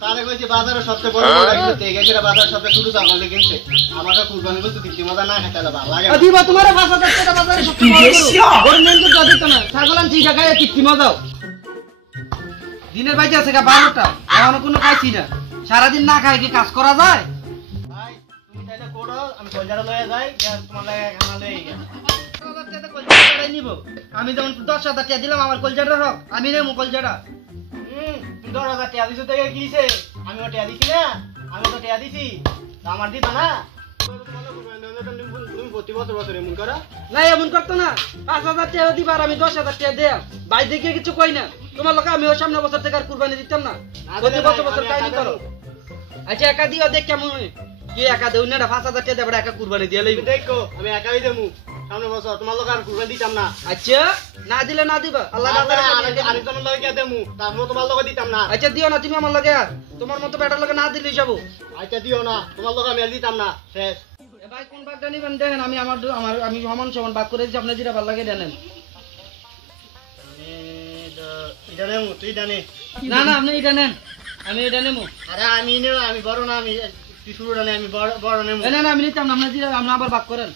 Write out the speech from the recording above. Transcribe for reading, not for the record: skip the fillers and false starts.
তারে কইছে বাজারে সবচেয়ে বড় বড় কিনতে গেছে বাজার সবচেয়ে ছোট ছাগল কিনতে আমাকে কুরবানি করতে দিতে মজা না খেতে ভালো লাগে দিবা তোমারে 5000 টাকা বাজারে সবচেয়ে বড় গরু মেন তো দিত না ছাগল আনছি টাকায় কিত্তি মজাও দিনের বাইতে আছে 12টা এখনো কোনো খাইছি না সারা দিন না খাই কি কাজ করা যায় ভাই তুমি তাইলে করো আমি কলজাটা লয়ে যাই তোমার লাগে খানা লয়ে গিয়া আমি যেমন 10,000 টাকা দিলাম আমার কলজাটা রক আমি নেব কলজাটা তুই 10,000 টাকা দিছ থেকে কিছে আমি ও টাকা দিছি না আমি তো টাকা দিছি আমার দিবা না তুমি প্রতি বছর বছর এমন করো না এমন করতো না 5,000 টাকা দিবার আমি 10,000 টাকা দেয়া ভাই দেখে কিছু কই না তোমার লোক আমি ওই সামনে বছর থেকে আর কুরবানি দিতাম না প্রতি বছর বছর কাহিনী করো আচ্ছা একা দিও দেখ কেমন হয় কি একা দেউ না 5,000 টাকা দেবড়া একা কুরবানি দিয়ে লইবি দেখো আমি একাই দেমু সামনে বছর তোমার লোক আর কুরবানি দিতাম না আচ্ছা না দিলে না দিবা আল্লাহ আমি তোমার লগে দেমু তারপর তোমার লগে দিতাম না আচ্ছা দিও না তুমি আমার লগে তোমার মতো বেটার লগে না দিলেই যাবো আচ্ছা দিও না তোমার লগে আমি আর দিতাম না শেষ ভাই কোন ভাগটা নিবেন দেখেন আমি আমি সমান সমান ভাগ করে দিচ্ছি আপনার যেটা ভালো লাগে দেন এটা নেমু তুই জানে না না আপনি এটা নেন আমি এটা নেবো আরে আমি নেব আমি বড় না আমি তুই শুরু না আমি বড় নেমু না না আমি নিতাম না আপনার যেটা আপনি আবার ভাগ করেন